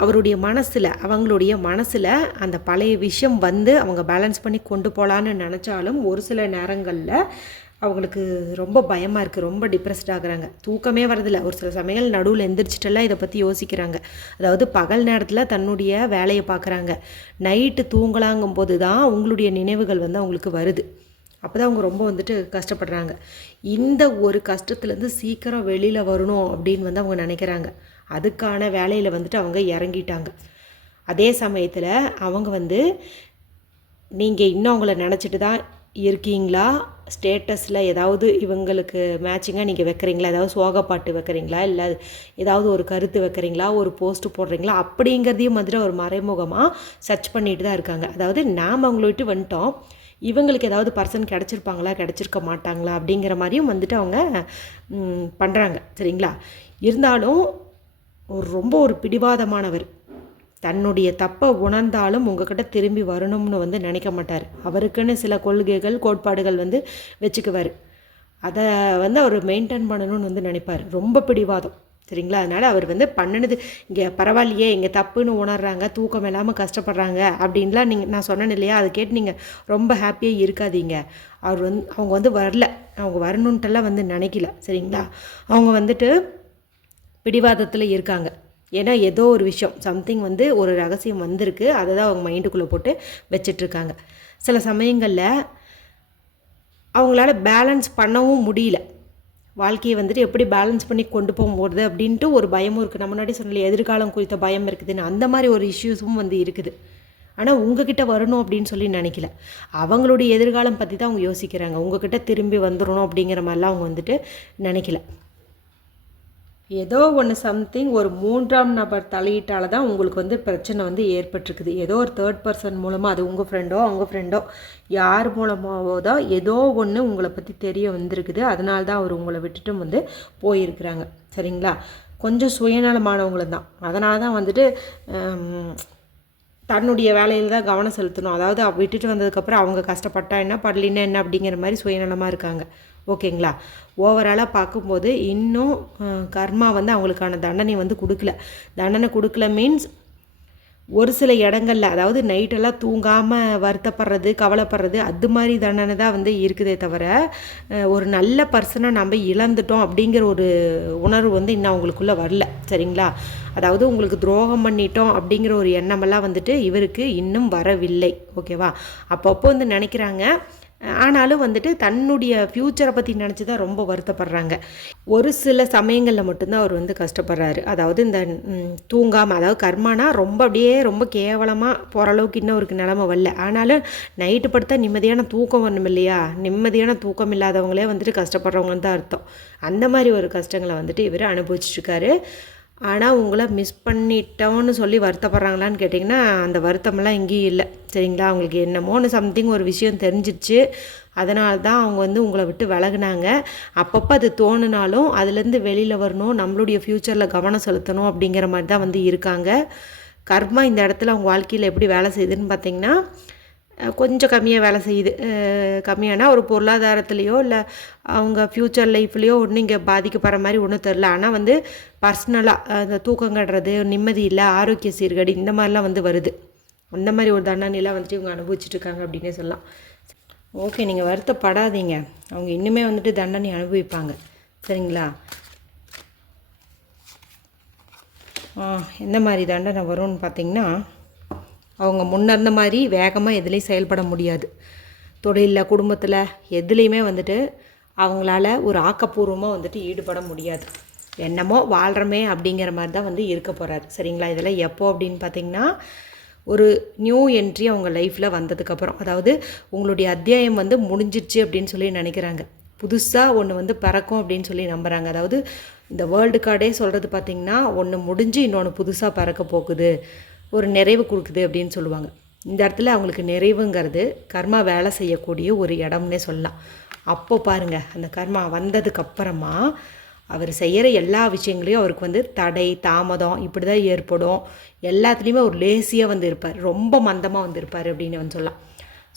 அவங்களுடைய மனசில் அந்த பழைய விஷயம் அவங்க பேலன்ஸ் பண்ணி கொண்டு போகலான்னு நினச்சாலும் ஒரு சில நேரங்களில் அவங்களுக்கு ரொம்ப பயமாக இருக்குது. ரொம்ப டிப்ரெஸ்ட் ஆகுறாங்க. தூக்கமே வரதில்லை. ஒரு சில சமயங்கள் நடுவில் எந்திரிச்சிட்டெல்லாம் இதை பற்றி யோசிக்கிறாங்க. அதாவது பகல் நேரத்தில் தன்னுடைய வேலையை பார்க்குறாங்க. நைட்டு தூங்கலாங்கும்போது தான் உங்களுடைய நினைவுகள் அவங்களுக்கு வருது. அப்போ தான் அவங்க ரொம்ப கஷ்டப்படுறாங்க. இந்த ஒரு கஷ்டத்துலேருந்து சீக்கிரம் வெளியில் வரணும் அப்படின்னு அவங்க நினைக்கிறாங்க. அதுக்கான வேலையில் அவங்க இறங்கிட்டாங்க. அதே சமயத்தில் அவங்க நீங்கள் இன்னும் அவங்கள நினச்சிட்டு தான் இருக்கீங்களா? ஸ்டேட்டஸில் ஏதாவது இவங்களுக்கு மேட்சிங்காக நீங்கள் வைக்கிறீங்களா? ஏதாவது சோகப்பாட்டு வைக்கிறீங்களா? இல்லை ஏதாவது ஒரு கருத்து வைக்கிறீங்களா? ஒரு போஸ்ட்டு போடுறீங்களா? அப்படிங்கிறதையும் ஒரு மறைமுகமாக சர்ச் பண்ணிட்டு தான் இருக்காங்க. அதாவது நாம் அவங்கள விட்டு வந்துட்டோம், இவங்களுக்கு ஏதாவது பர்சன் கிடச்சிருப்பாங்களா கிடச்சிருக்க மாட்டாங்களா அப்படிங்கிற மாதிரியும் அவங்க பண்ணுறாங்க. சரிங்களா? இருந்தாலும் ரொம்ப ஒரு பிடிவாதமானவர். தன்னுடைய தப்பை உணர்ந்தாலும் உங்கள்கிட்ட திரும்பி வரணும்னு நினைக்க மாட்டார். அவருக்குன்னு சில கொள்கைகள் கோட்பாடுகள் வச்சுக்குவார். அதை அவர் மெயின்டைன் பண்ணணும்னு நினைப்பார். ரொம்ப பிடிவாதம். சரிங்களா? அதனால் அவர் பண்ணினது இங்கே பரவாயில்லையே, இங்கே தப்புன்னு உணர்றாங்க, தூக்கம் இல்லாமல் கஷ்டப்படுறாங்க அப்படின்லாம் நான் சொன்னேன் இல்லையா? அதை கேட்டு நீங்கள் ரொம்ப ஹாப்பியாக இருக்காதீங்க. அவர் அவங்க வரல, அவங்க வரணுன்ட்டெல்லாம் நினைக்கல. சரிங்களா? அவங்க பிடிவாதத்தில் இருக்காங்க. ஏன்னா ஏதோ ஒரு விஷயம் சம்திங் ஒரு ரகசியம் வந்திருக்கு. அதை தான் அவங்க மைண்டுக்குள்ளே போட்டு வச்சிட்ருக்காங்க. சில சமயங்களில் அவங்களால பேலன்ஸ் பண்ணவும் முடியல. வாழ்க்கையை எப்படி பேலன்ஸ் பண்ணி கொண்டு போகும்போது அப்படின்ட்டு ஒரு பயமும் இருக்குது. நம்ம முன்னாடி சொன்னல எதிர்காலம் குறித்த பயம் இருக்குதுன்னு, அந்த மாதிரி ஒரு இஷ்யூஸும் இருக்குது. ஆனால் உங்ககிட்ட வரணும் அப்படின்னு சொல்லி நினைக்கல. அவங்களுடைய எதிர்காலம் பற்றி தான் அவங்க யோசிக்கிறாங்க. உங்ககிட்ட திரும்பி வந்துடணும் அப்படிங்கிற மாதிரிலாம் அவங்க வந்துட்டு நினைக்கல. ஏதோ ஒன்று சம்திங் ஒரு 3ஆம் நபர் தலையீட்டால் தான் உங்களுக்கு வந்து பிரச்சனை வந்து ஏற்பட்டிருக்குது. ஏதோ ஒரு தேர்ட் பர்சன் மூலமாக, அது உங்கள் ஃப்ரெண்டோ அவங்க ஃப்ரெண்டோ யார் மூலமாகவோ தான் ஏதோ ஒன்று உங்களை பற்றி தெரிய வந்திருக்குது. அதனால தான் அவர் உங்களை விட்டுட்டும் வந்து போயிருக்கிறாங்க. சரிங்களா? கொஞ்சம் சுயநலமானவங்களும் தான். அதனால தான் வந்துட்டு தன்னுடைய வேலையில் தான் கவனம் செலுத்தணும். அதாவது விட்டுட்டு வந்ததுக்கப்புறம் அவங்க கஷ்டப்பட்டா என்ன, படலின்னா என்ன அப்படிங்கிற மாதிரி சுயநலமாக இருக்காங்க. ஓகேங்களா? ஓவராலாக பார்க்கும்போது இன்னும் கர்மா வந்து அவங்களுக்கான தண்டனை வந்து கொடுக்கல மீன்ஸ் ஒரு சில இடங்களில், அதாவது நைட்டெல்லாம் தூங்காமல் வருத்தப்படுறது, கவலைப்படுறது, அது மாதிரி தண்டனை தான் வந்து இருக்குதே தவிர ஒரு நல்ல பர்சனை நம்ம இழந்துட்டோம் அப்படிங்கிற ஒரு உணர்வு வந்து இன்னும் அவங்களுக்குள்ளே வரல. சரிங்களா? அதாவது உங்களுக்கு துரோகம் பண்ணிட்டோம் அப்படிங்கிற ஒரு எண்ணமெல்லாம் வந்துட்டு இவருக்கு இன்னும் வரவில்லை. ஓகேவா? அப்பப்போ வந்து நினைக்கிறாங்க, ஆனாலும் வந்துட்டு தன்னுடைய ஃப்யூச்சரை பற்றி நினச்சி தான் ரொம்ப வருத்தப்படுறாங்க. ஒரு சில சமயங்களில் மட்டும்தான் அவர் வந்து கஷ்டப்படுறாரு. அதாவது இந்த தூங்காமல், அதாவது கர்மானா ரொம்ப கேவலமாக போகிற அளவுக்கு இன்னும் அவருக்கு நிலமை வரல. ஆனாலும் நைட்டு படுத்தா நிம்மதியான தூக்கம் வரணும் இல்லையா? நிம்மதியான தூக்கம் இல்லாதவங்களே வந்துட்டு கஷ்டப்படுறவங்கன்னு தான் அர்த்தம். அந்த மாதிரி ஒரு கஷ்டங்களை வந்துட்டு இவர் அனுபவிச்சிட்ருக்காரு. ஆனால் உங்களை மிஸ் பண்ணிட்டோன்னு சொல்லி வருத்தப்படுறாங்களான்னு கேட்டிங்கன்னா அந்த வருத்தமெல்லாம் எங்கேயும் இல்லை. சரிங்களா? அவங்களுக்கு என்னமோன்னு சம்திங் ஒரு விஷயம் தெரிஞ்சிச்சு, அதனால தான் அவங்க வந்து உங்களை விட்டு விலகுனாங்க. அப்பப்போ அது தோணுனாலும் அதுலேருந்து வெளியில் வரணும், நம்மளுடைய ஃப்யூச்சரில் கவனம் செலுத்தணும் அப்படிங்கிற மாதிரி தான் வந்து இருக்காங்க. கர்மா இந்த இடத்துல அவங்க வாழ்க்கையில் எப்படி வேலை செய்யுதுன்னு பார்த்திங்கன்னா கொஞ்சம் கம்மியாக வேலை செய்யுது. கம்மியானா ஒரு பொருளாதாரத்துலேயோ இல்லை அவங்க ஃப்யூச்சர் லைஃப்லேயோ ஒன்றும் இங்கே பாதிக்கப்படுற மாதிரி ஒன்றும் தெரில. ஆனால் வந்து பர்சனலாக அந்த தூக்கம் கட்டுறது, நிம்மதி இல்லை, ஆரோக்கிய சீர்கேடு, இந்த மாதிரிலாம் வந்து வருது. அந்த மாதிரி ஒரு தண்டனைலாம் வந்துட்டு இவங்க அனுபவிச்சுட்ருக்காங்க அப்படின்னே சொல்லலாம். ஓகே, நீங்கள் வருத்தப்படாதீங்க, அவங்க இன்னுமே வந்துட்டு தண்டனை அனுபவிப்பாங்க. சரிங்களா? எந்த மாதிரி தண்டனை வரும்னு பார்த்திங்கன்னா, அவங்க முன்னர்ந்த மாதிரி வேகமாக எதுலேயும் செயல்பட முடியாது. தொழிலில், குடும்பத்தில், எதுலேயுமே வந்துட்டு அவங்களால ஒரு ஆக்கப்பூர்வமாக வந்துட்டு ஈடுபட முடியாது. என்னமோ வாழ்கிறமே அப்படிங்கிற மாதிரி தான் வந்து இருக்க போகிறாரு. சரிங்களா? இதெல்லாம் எப்போ அப்படின்னு பார்த்திங்கன்னா ஒரு நியூ என்ட்ரி அவங்க லைஃப்பில் வந்ததுக்கப்புறம், அதாவது உங்களுடைய அத்தியாயம் வந்து முடிஞ்சிடுச்சு அப்படின்னு சொல்லி நினைக்கிறாங்க. புதுசாக ஒன்று வந்து பிறக்கும் அப்படின்னு சொல்லி நம்புகிறாங்க. அதாவது இந்த வேர்ல்டு கார்டே சொல்கிறது பார்த்திங்கன்னா ஒன்று முடிஞ்சு இன்னொன்று புதுசாக பிறக்க போகுது, ஒரு நிறைவு கொடுக்குது அப்படின்னு சொல்லுவாங்க. இந்த இடத்துல அவங்களுக்கு நிறைவுங்கிறது கர்மா வேலை செய்யக்கூடிய ஒரு இடம்னே சொல்லலாம். அப்போ பாருங்கள், அந்த கர்மா வந்ததுக்கப்புறமா அவர் செய்கிற எல்லா விஷயங்களையும் அவருக்கு வந்து தடை, தாமதம் இப்படி தான் ஏற்படும். எல்லாத்துலேயுமே ஒரு லேசியாக வந்து இருப்பார், ரொம்ப மந்தமாக வந்து இருப்பார் அப்படின்னு வந்து சொல்லலாம்.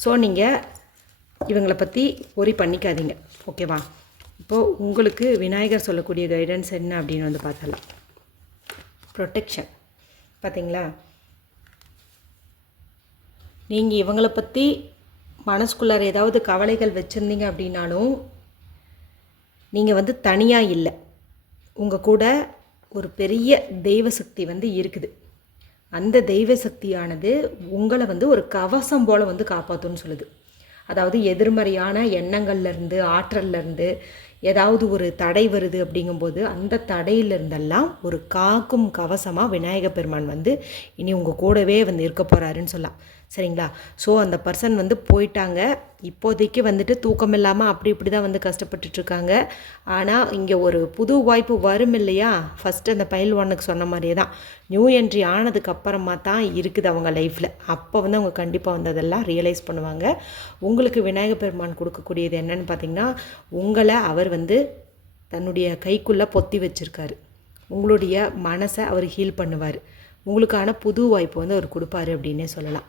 ஸோ நீங்கள் இவங்களை பற்றி ஒரி பண்ணிக்காதீங்க. ஓகேவா? இப்போது உங்களுக்கு விநாயகர் சொல்லக்கூடிய கைடன்ஸ் என்ன அப்படின்னு வந்து பார்த்தலாம். ப்ரொடெக்ஷன். பார்த்தீங்களா? நீங்கள் இவங்களை பற்றி மனசுக்குள்ளார ஏதாவது கவலைகள் வச்சுருந்தீங்க அப்படின்னாலும் நீங்கள் வந்து தனியாக இல்லை, உங்கள் கூட ஒரு பெரிய தெய்வ சக்தி வந்து இருக்குது. அந்த தெய்வ சக்தியானது உங்களை வந்து ஒரு கவசம் போல் வந்து காப்பாற்றுன்னு சொல்லுது. அதாவது எதிர்மறையான எண்ணங்கள்லேருந்து, ஆற்றல்லேருந்து ஏதாவது ஒரு தடை வருது அப்படிங்கும்போது அந்த தடையிலிருந்தெல்லாம் ஒரு காக்கும் கவசமாக விநாயகர் பெருமான் வந்து இனி உங்கள் கூடவே வந்து இருக்க போகிறாருன்னு சொல்லலாம். சரிங்களா? ஸோ அந்த பர்சன் வந்து போயிட்டாங்க. இப்போதைக்கு வந்துட்டு தூக்கம் இல்லாமல் அப்படி இப்படி தான் வந்து கஷ்டப்பட்டுட்ருக்காங்க. ஆனால் இங்கே ஒரு புது வாய்ப்பு வரும் இல்லையா? ஃபஸ்ட்டு அந்த பைல் ஒன்னுக்கு சொன்ன மாதிரியே தான் நியூ என்ட்ரி ஆனதுக்கப்புறமா தான் இருக்குது அவங்க லைஃப்பில். அப்போ வந்து அவங்க கண்டிப்பாக வந்து அதெல்லாம் ரியலைஸ் பண்ணுவாங்க. உங்களுக்கு விநாயகர் பெருமான் கொடுக்கக்கூடியது என்னென்னு பார்த்திங்கன்னா, உங்களை அவர் வந்து தன்னுடைய கைக்குள்ளே பொத்தி வச்சுருக்காரு. உங்களுடைய மனசை அவர் ஹீல் பண்ணுவார். உங்களுக்கான புது வாய்ப்பு வந்து அவர் கொடுப்பாரு அப்படின்னே சொல்லலாம்.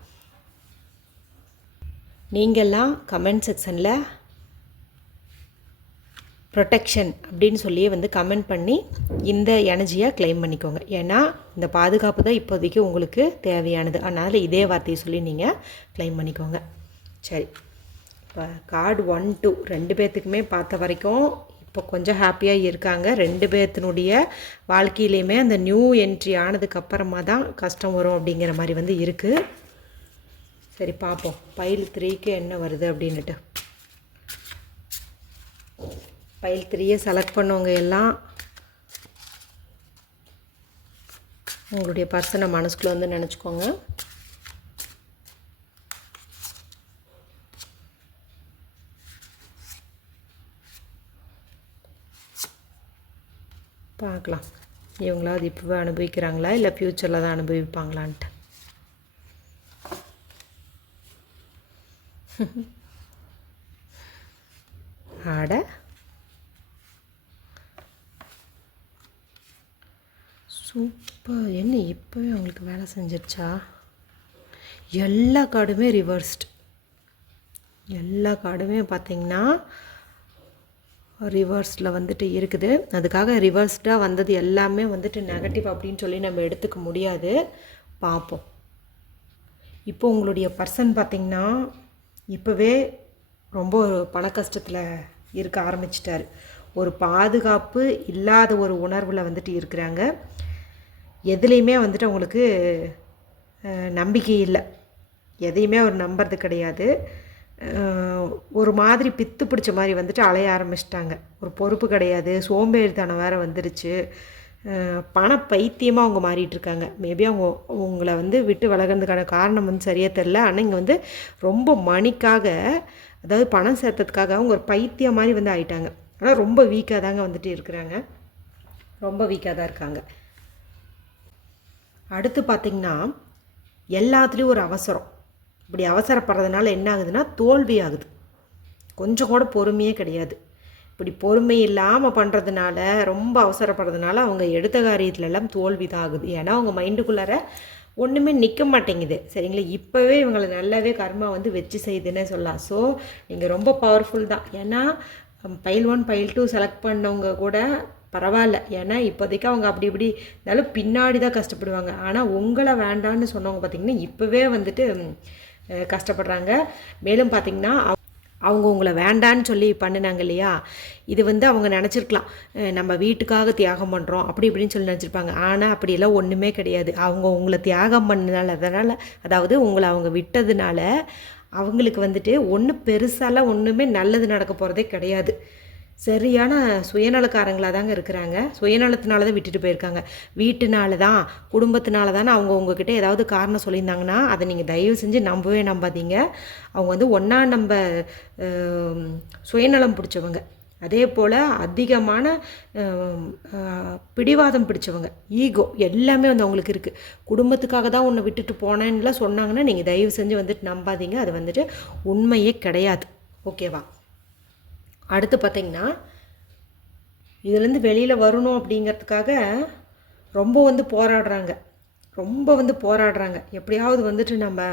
நீங்கள்லாம் கமெண்ட் செக்ஷனில் ப்ரொடெக்ஷன் அப்படின்னு சொல்லியே வந்து கமெண்ட் பண்ணி இந்த எனர்ஜியை கிளைம் பண்ணிக்கோங்க. ஏன்னா இந்த பாதுகாப்பு தான் இப்போதைக்கு உங்களுக்கு தேவையானது. அதனால் இதே வார்த்தையை சொல்லி நீங்கள் கிளைம் பண்ணிக்கோங்க. சரி, இப்போ கார்டு 1, 2 2 பேர்த்துக்குமே பார்த்த வரைக்கும் இப்போ கொஞ்சம் ஹாப்பியாக இருக்காங்க. 2 பேர்த்தினுடைய வாழ்க்கையிலையுமே அந்த நியூ என்ட்ரி ஆனதுக்கப்புறமா தான் கஷ்டம் வரும் அப்படிங்கிற மாதிரி வந்து இருக்குது. சரி, பார்ப்போம் பைல் 3க்கு என்ன வருது அப்படின்னுட்டு. பைல் 3யை செலக்ட் பண்ணவங்க எல்லாம் உங்களுடைய பர்சனை மனசுக்குள்ளே வந்து நினச்சிக்கோங்க. பார்க்கலாம் இவங்களாவது இப்போவே அனுபவிக்கிறாங்களா இல்லை ஃப்யூச்சரில் தான் அனுபவிப்பாங்களான்ட்டு. ஆட சூப்பர். என்ன இப்போவே அவங்களுக்கு வேலை செஞ்சிருச்சா? எல்லா கார்டுமே ரிவர்ஸ்டு. எல்லா கார்டுமே பார்த்திங்கன்னா ரிவர்ஸில் வந்துட்டு இருக்குது. அதுக்காக ரிவர்ஸ்டாக வந்தது எல்லாமே வந்துட்டு நெகட்டிவ் அப்படின்னு சொல்லி நம்ம எடுத்துக்க முடியாது. பார்ப்போம். இப்போ உங்களுடைய பர்சன் பார்த்திங்கன்னா இப்போவே ரொம்ப ஒரு பண கஷ்டத்தில் இருக்க ஆரம்பிச்சிட்டாரு. ஒரு பாதுகாப்பு இல்லாத ஒரு உணர்வில் வந்துட்டு இருக்கிறாங்க. எதுலேயுமே வந்துட்டு அவங்களுக்கு நம்பிக்கை இல்லை. எதையுமே அவர் நம்புறது கிடையாது. ஒரு மாதிரி பித்து பிடிச்ச மாதிரி வந்துட்டு அலைய ஆரம்பிச்சிட்டாங்க. ஒரு பொறுப்பு கிடையாது, சோம்பேறித்தனம் வேறு வந்துருச்சு. பண பைத்தியமாக அவங்க மாறிட்டுருக்காங்க. மேபி அவங்க உங்களை வந்து விட்டு விலகிறதுக்கான காரணம் வந்து சரியாக தெரில. ஆனால் இங்கே வந்து ரொம்ப மணிக்காக, அதாவது பணம் சேர்த்ததுக்காக அவங்க ஒரு பைத்தியம் மாதிரி வந்து ஆயிட்டாங்க. ஆனால் ரொம்ப வீக்காக தாங்க வந்துட்டு இருக்கிறாங்க. ரொம்ப வீக்காக தான் இருக்காங்க. அடுத்து பார்த்திங்கன்னா எல்லாத்துலேயும் ஒரு அவசரம். இப்படி அவசரப்படுறதுனால என்ன ஆகுதுன்னா தோல்வி ஆகுது. கொஞ்சம் கூட பொறுமையே கிடையாது. இப்படி பொறுமை இல்லாமல் பண்ணுறதுனால, ரொம்ப அவசரப்படுறதுனால அவங்க எடுத்த காரியத்துலலாம் தோல்வி தான் ஆகுது. ஏன்னா அவங்க மைண்டுக்குள்ளார ஒன்றுமே நிற்க மாட்டேங்குது. சரிங்களா? இப்போவே இவங்களை நல்லாவே கர்மா வந்து வச்சு செய்யுதுன்னே சொல்லலாம். ஸோ நீங்கள் ரொம்ப பவர்ஃபுல் தான். ஏன்னா பைல் 1 பைல் 2 செலக்ட் பண்ணவங்க கூட பரவாயில்ல. ஏன்னா இப்போதைக்கு அவங்க அப்படி இப்படி இருந்தாலும் பின்னாடி தான் கஷ்டப்படுவாங்க. ஆனால் உங்களை வேண்டான்னு சொன்னவங்க பார்த்திங்கன்னா இப்போவே வந்துட்டு கஷ்டப்படுறாங்க. மேலும் பார்த்திங்கன்னா அவங்க உங்களை வேண்டான்னு சொல்லி பண்ணினாங்க இல்லையா, இது வந்து அவங்க நினச்சிருக்கலாம் நம்ம வீட்டுக்காக தியாகம் பண்ணுறோம் அப்படி இப்படின்னு சொல்லி நினச்சிருப்பாங்க. ஆனால் அப்படியெல்லாம் ஒன்றுமே கிடையாது. அவங்க உங்களை தியாகம் பண்ணனால, அதனால் அதாவது உங்களை அவங்க விட்டதுனால அவங்களுக்கு வந்துட்டு ஒன்றும் பெருசாலாம் ஒன்றுமே நல்லது நடக்க போகிறதே கிடையாது. சரியான சுயநலக்காரங்களாக தாங்க இருக்கிறாங்க. சுயநலத்தினால தான் விட்டுட்டு போயிருக்காங்க. வீட்டுனால தான், குடும்பத்தினால தானே அவங்க உங்ககிட்ட ஏதாவது காரணம் சொல்லியிருந்தாங்கன்னா அதை நீங்கள் தயவு செஞ்சு நம்பவே நம்பாதீங்க. அவங்க வந்து ஒன்றா நம்ம சுயநலம் பிடிச்சவங்க, அதே போல் அதிகமான பிடிவாதம் பிடிச்சவங்க, ஈகோ எல்லாமே வந்து அவங்களுக்கு இருக்குது. குடும்பத்துக்காக தான் உன்னை விட்டுட்டு போனேன்னுலாம் சொன்னாங்கன்னா நீங்கள் தயவு செஞ்சு வந்துட்டு நம்பாதீங்க. அது வந்துட்டு உண்மையே கிடையாது. ஓகேவா? அடுத்து பார்த்திங்கன்னா இதுலேருந்து வெளியில் வரணும் அப்படிங்கிறதுக்காக ரொம்ப வந்து போராடுறாங்க. எப்படியாவது வந்துட்டு நம்ம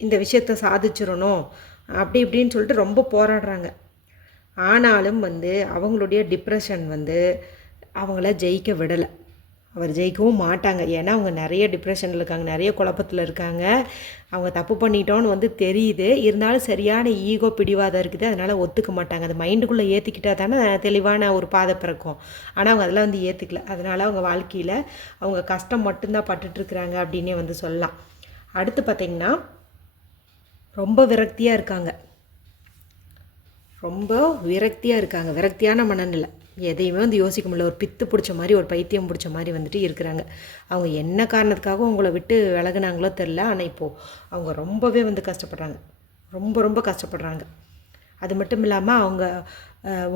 இந்த விஷயத்தை சாதிச்சிடணும் அப்படி இப்படின்னு சொல்லிட்டு ரொம்ப போராடுறாங்க. ஆனாலும் வந்து அவங்களுடைய டிப்ரெஷன் வந்து அவங்கள ஜெயிக்க விடலை. அவர் ஜெயிக்கவும் மாட்டாங்க. ஏன்னா அவங்க நிறைய டிப்ரெஷனில் இருக்காங்க, நிறைய குழப்பத்தில் இருக்காங்க. அவங்க தப்பு பண்ணிட்டோன்னு வந்து தெரியுது. இருந்தாலும் சரியான ஈகோ பிடிவாதம் இருக்குது. அதனால் ஒத்துக்க மாட்டாங்க. அது மைண்டுக்குள்ளே ஏற்றிக்கிட்டால் தானே தெளிவான ஒரு பாதை பிறக்கும். ஆனால் அவங்க அதெல்லாம் வந்து ஏற்றுக்கல. அதனால் அவங்க வாழ்க்கையில் அவங்க கஷ்டம் மட்டும்தான் பட்டுட்ருக்குறாங்க அப்படின்னே வந்து சொல்லலாம். அடுத்து பார்த்திங்கன்னா ரொம்ப விரக்தியாக இருக்காங்க. விரக்தியான மனநிலை. எதையுமே வந்து யோசிக்க முடியல. ஒரு பித்து பிடிச்ச மாதிரி, ஒரு பைத்தியம் பிடிச்ச மாதிரி வந்துட்டு இருக்கிறாங்க. அவங்க என்ன காரணத்துக்காக உங்களை விட்டு விலகுனாங்களோ தெரில. ஆனால் இப்போது அவங்க ரொம்பவே வந்து கஷ்டப்படுறாங்க. ரொம்ப கஷ்டப்படுறாங்க. அது மட்டும் இல்லாமல் அவங்க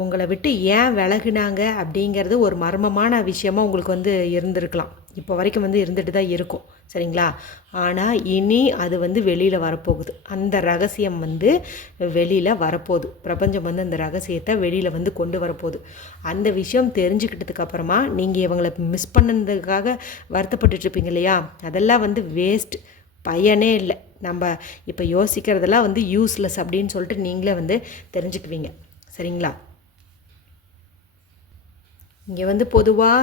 உங்களை விட்டு ஏன் விலகுனாங்க அப்படிங்கிறது ஒரு மர்மமான விஷயமாக உங்களுக்கு வந்து இருந்திருக்கலாம். இப்போ வரைக்கும் வந்து இருந்துட்டு தான் இருக்கும். சரிங்களா? ஆனால் இனி அது வந்து வெளியில் வரப்போகுது. அந்த ரகசியம் வந்து வெளியில் வரப்போகுது. பிரபஞ்சம் வந்து அந்த ரகசியத்தை வெளியில் வந்து கொண்டு வரப்போகுது. அந்த விஷயம் தெரிஞ்சுக்கிட்டதுக்கு அப்புறமா நீங்கள் இவங்களை மிஸ் பண்ணதுக்காக வருத்தப்பட்டுட்ருப்பீங்க இல்லையா, அதெல்லாம் வந்து வேஸ்ட், பயனே இல்லை. நம்ம இப்போ யோசிக்கிறதெல்லாம் வந்து யூஸ்லெஸ் அப்படின்னு சொல்லிட்டு நீங்களே வந்து தெரிஞ்சுக்குவீங்க. சரிங்களா? இங்கே வந்து பொதுவாக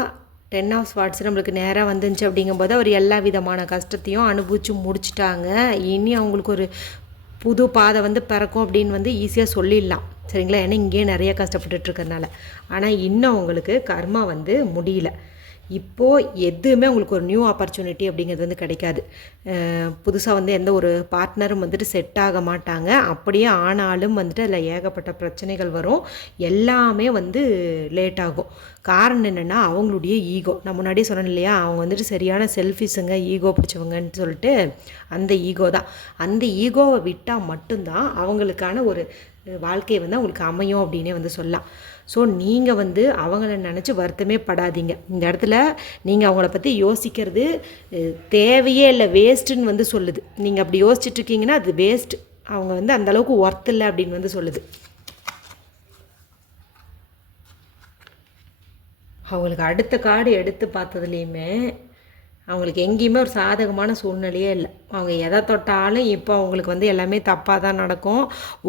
10 ஆஃப் ஸ்வார்ட்ஸ் நம்மளுக்கு நேராக வந்துச்சு அப்படிங்கும்போது அவர் எல்லா விதமான கஷ்டத்தையும் அனுபவித்து முடிச்சிட்டாங்க. இனி அவங்களுக்கு ஒரு புது பாதை வந்து பிறக்கும் அப்படின்னு வந்து ஈஸியாக சொல்லிடலாம். சரிங்களா? ஏன்னா இங்கேயே நிறைய கஷ்டப்பட்டுட்ருக்கறனால. ஆனால் இன்னும் அவங்களுக்கு கர்மா வந்து முடியல. இப்போது எதுவுமே உங்களுக்கு ஒரு நியூ ஆப்பர்ச்சுனிட்டி அப்படிங்கிறது வந்து கிடைக்காது. புதுசாக வந்து எந்த ஒரு பார்ட்னரும் வந்துட்டு செட் ஆக மாட்டாங்க. அப்படியே ஆனாலும் வந்துட்டு அதில் ஏகப்பட்ட பிரச்சனைகள் வரும். எல்லாமே வந்து லேட் ஆகும். காரணம் என்னென்னா அவங்களுடைய ஈகோ. நான் முன்னாடியே சொன்னேன் இல்லையா, அவங்க வந்துட்டு சரியான செல்ஃபிஸுங்க, ஈகோ பிடிச்சவங்கன்னு சொல்லிட்டு அந்த ஈகோ தான். அந்த ஈகோவை விட்டால் மட்டும்தான் அவங்களுக்கான ஒரு வாழ்க்கை வந்து அவங்களுக்கு அமையும் அப்படின்னே வந்து சொல்லலாம். ஸோ நீங்கள் வந்து அவங்கள நினச்சி வருத்தமே படாதீங்க. இந்த இடத்துல நீங்கள் அவங்கள பற்றி யோசிக்கிறது தேவையே இல்லை, வேஸ்ட்டுன்னு வந்து சொல்லுது. நீங்கள் அப்படி யோசிச்சுட்ருக்கீங்கன்னா அது வேஸ்ட். அவங்க வந்து அந்தளவுக்கு ஒர்த் இல்லை அப்படின்னு வந்து சொல்லுது. அவங்களுக்கு அடுத்த கார்டு எடுத்து பார்த்ததுலேயுமே அவங்களுக்கு எங்கேயுமே ஒரு சாதகமான சூழ்நிலையே இல்லை. அவங்க எதை தொட்டாலும் இப்போ அவங்களுக்கு வந்து எல்லாமே தப்பாக தான் நடக்கும்.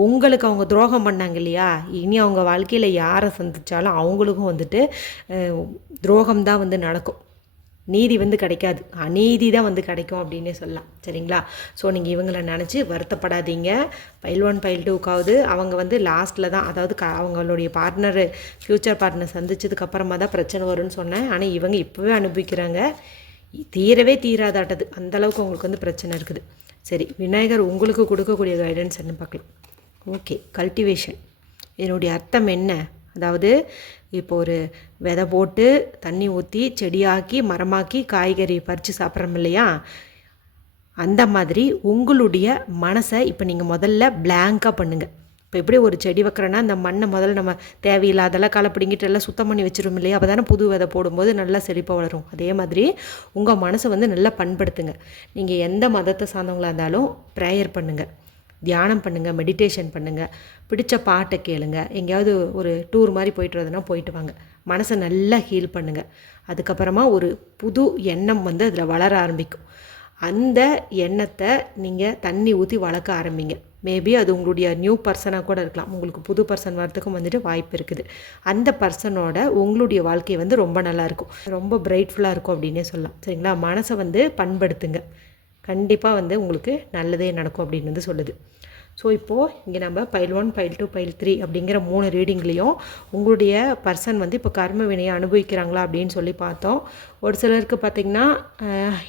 உங்களுக்கு அவங்க துரோகம் பண்ணாங்க இல்லையா, இனி அவங்க வாழ்க்கையில் யாரை சந்தித்தாலும் அவங்களுக்கும் வந்துட்டு துரோகம் தான் வந்து நடக்கும். நீதி வந்து கிடைக்காது, அநீதி தான் வந்து கிடைக்கும் அப்படின்னே சொல்லலாம். சரிங்களா? ஸோ நீங்கள் இவங்களை நினச்சி வருத்தப்படாதீங்க. பைல் 1 பைல் 2க்காவது அவங்க வந்து லாஸ்ட்டில் தான், அதாவது அவங்களுடைய பார்ட்னர், ஃப்யூச்சர் பார்ட்னர் சந்திச்சதுக்கப்புறமா தான் பிரச்சனை வரும்னு சொன்னேன். ஆனால் இவங்க இப்போவே அனுபவிக்கிறாங்க. தீரவே தீராதாட்டது அந்தளவுக்கு உங்களுக்கு வந்து பிரச்சனை இருக்குது. சரி, விநாயகர் உங்களுக்கு கொடுக்கக்கூடிய கைடன்ஸ் என்ன பார்க்கலாம். ஓகே, கல்டிவேஷன் இதனுடைய அர்த்தம் என்ன? அதாவது இப்போ ஒரு விதை போட்டு தண்ணி ஊற்றி செடியாக்கி மரமாக்கி காய்கறி பறித்து சாப்பிட்றோம் இல்லையா, அந்த மாதிரி உங்களுடைய மனசை இப்போ நீங்கள் முதல்ல பிளாங்காக பண்ணுங்கள். இப்போ எப்படி ஒரு செடி வைக்கிறோன்னா அந்த மண்ணை முதல்ல நம்ம தேவையில்லாதெல்லாம் களை பிடிங்கிட்டு எல்லாம் சுத்தம் பண்ணி வச்சிரும் இல்லையா, அப்போ தானே புது விதை போடும்போது நல்லா செழிப்பாக வளரும். அதே மாதிரி உங்கள் மனசை வந்து நல்லா பண்படுத்துங்க. நீங்கள் எந்த மதத்தை சார்ந்தவங்களாக இருந்தாலும் ப்ரேயர் பண்ணுங்கள், தியானம் பண்ணுங்கள், மெடிடேஷன் பண்ணுங்கள், பிடிச்ச பாட்டை கேளுங்க, எங்கேயாவது ஒரு டூர் மாதிரி போயிட்டு வரதுனா போயிட்டு வாங்க, மனசை நல்லா ஹீல் பண்ணுங்கள். அதுக்கப்புறமா ஒரு புது எண்ணம் வந்து அதில் வளர ஆரம்பிக்கும். அந்த எண்ணத்தை நீங்கள் தண்ணி ஊற்றி வளர்க்க ஆரம்பிங்க. மேபி அது உங்களுடைய நியூ பர்சனாக கூட இருக்கலாம். உங்களுக்கு புது பர்சன் வரத்துக்கும் வந்துட்டு வாய்ப்பு இருக்குது. அந்த பர்சனோட உங்களுடைய வாழ்க்கை வந்து ரொம்ப நல்லாயிருக்கும், ரொம்ப பிரைட்ஃபுல்லாக இருக்கும் அப்படின்னே சொல்லலாம். சரிங்களா? மனசை வந்து பண்படுத்துங்க, கண்டிப்பாக வந்து உங்களுக்கு நல்லதே நடக்கும் அப்படின்னு வந்து சொல்லுது. ஸோ இப்போது இங்கே நம்ம பைல் 1 பைல் 2 பைல் 3 அப்படிங்கிற 3 ரீடிங்லேயும் உங்களுடைய பர்சன் வந்து இப்போ கர்ம வினையை அனுபவிக்கிறாங்களா அப்படின்னு சொல்லி பார்த்தோம். ஒரு சிலருக்கு பார்த்திங்கன்னா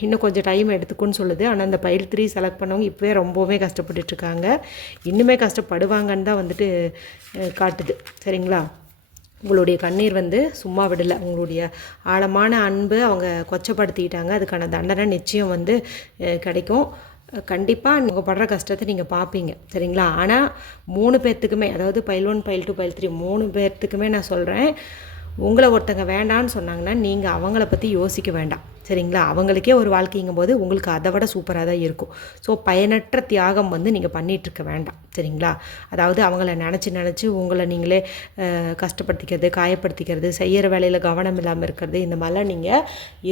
இன்னும் கொஞ்சம் டைம் எடுத்துக்குன்னு சொல்லுது. ஆனால் அந்த பைல் 3 செலக்ட் பண்ணவங்க இப்போவே ரொம்பவே கஷ்டப்பட்டுட்ருக்காங்க, இன்னுமே கஷ்டப்படுவாங்கன்னு தான் வந்துட்டு காட்டுது. சரிங்களா? உங்களுடைய கண்ணீர் வந்து சும்மா விடலை. உங்களுடைய ஆழமான அன்பு அவங்க கொச்சப்படுத்திக்கிட்டாங்க, அதுக்கான தண்டனை நிச்சயம் வந்து கிடைக்கும். கண்டிப்பாக நீங்கள் படுற கஷ்டத்தை நீங்கள் பார்ப்பீங்க. சரிங்களா? ஆனால் 3 பேர்த்துக்குமே, அதாவது பைல் 1 பைல் 2 பைல் 3 3 பேர்த்துக்குமே நான் சொல்கிறேன், உங்களை ஒருத்தங்க வேண்டான்னு சொன்னாங்கன்னா நீங்கள் அவங்கள பற்றி யோசிக்க வேண்டாம். சரிங்களா? அவங்களுக்கே ஒரு வாழ்க்கைங்கும் போது உங்களுக்கு அதை விட சூப்பராக தான் இருக்கும். ஸோ பயனற்ற தியாகம் வந்து நீங்கள் பண்ணிகிட்ருக்க வேண்டாம். சரிங்களா? அதாவது அவங்கள நினச்சி உங்களை நீங்களே கஷ்டப்படுத்திக்கிறது, காயப்படுத்திக்கிறது, செய்கிற வேலையில் கவனம் இல்லாமல் இருக்கிறது, இந்த மாதிரிலாம் நீங்கள்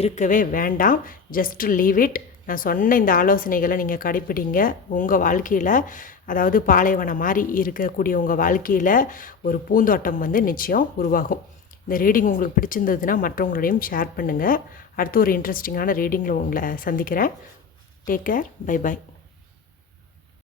இருக்கவே வேண்டாம். Just leave it. நான் சொன்ன இந்த ஆலோசனைகளை நீங்கள் கடைப்பிடிங்க. உங்கள் வாழ்க்கையில், அதாவது பாலைவனம் மாதிரி இருக்கக்கூடிய உங்கள் வாழ்க்கையில் ஒரு பூந்தோட்டம் வந்து நிச்சயம் உருவாகும். இந்த ரீடிங் உங்களுக்கு பிடிச்சிருந்ததுன்னா மற்றவங்களோடையும் ஷேர் பண்ணுங்கள். அடுத்து ஒரு இன்ட்ரெஸ்டிங்கான ரீடிங்கில் உங்களை சந்திக்கிறேன். Take care. Bye bye.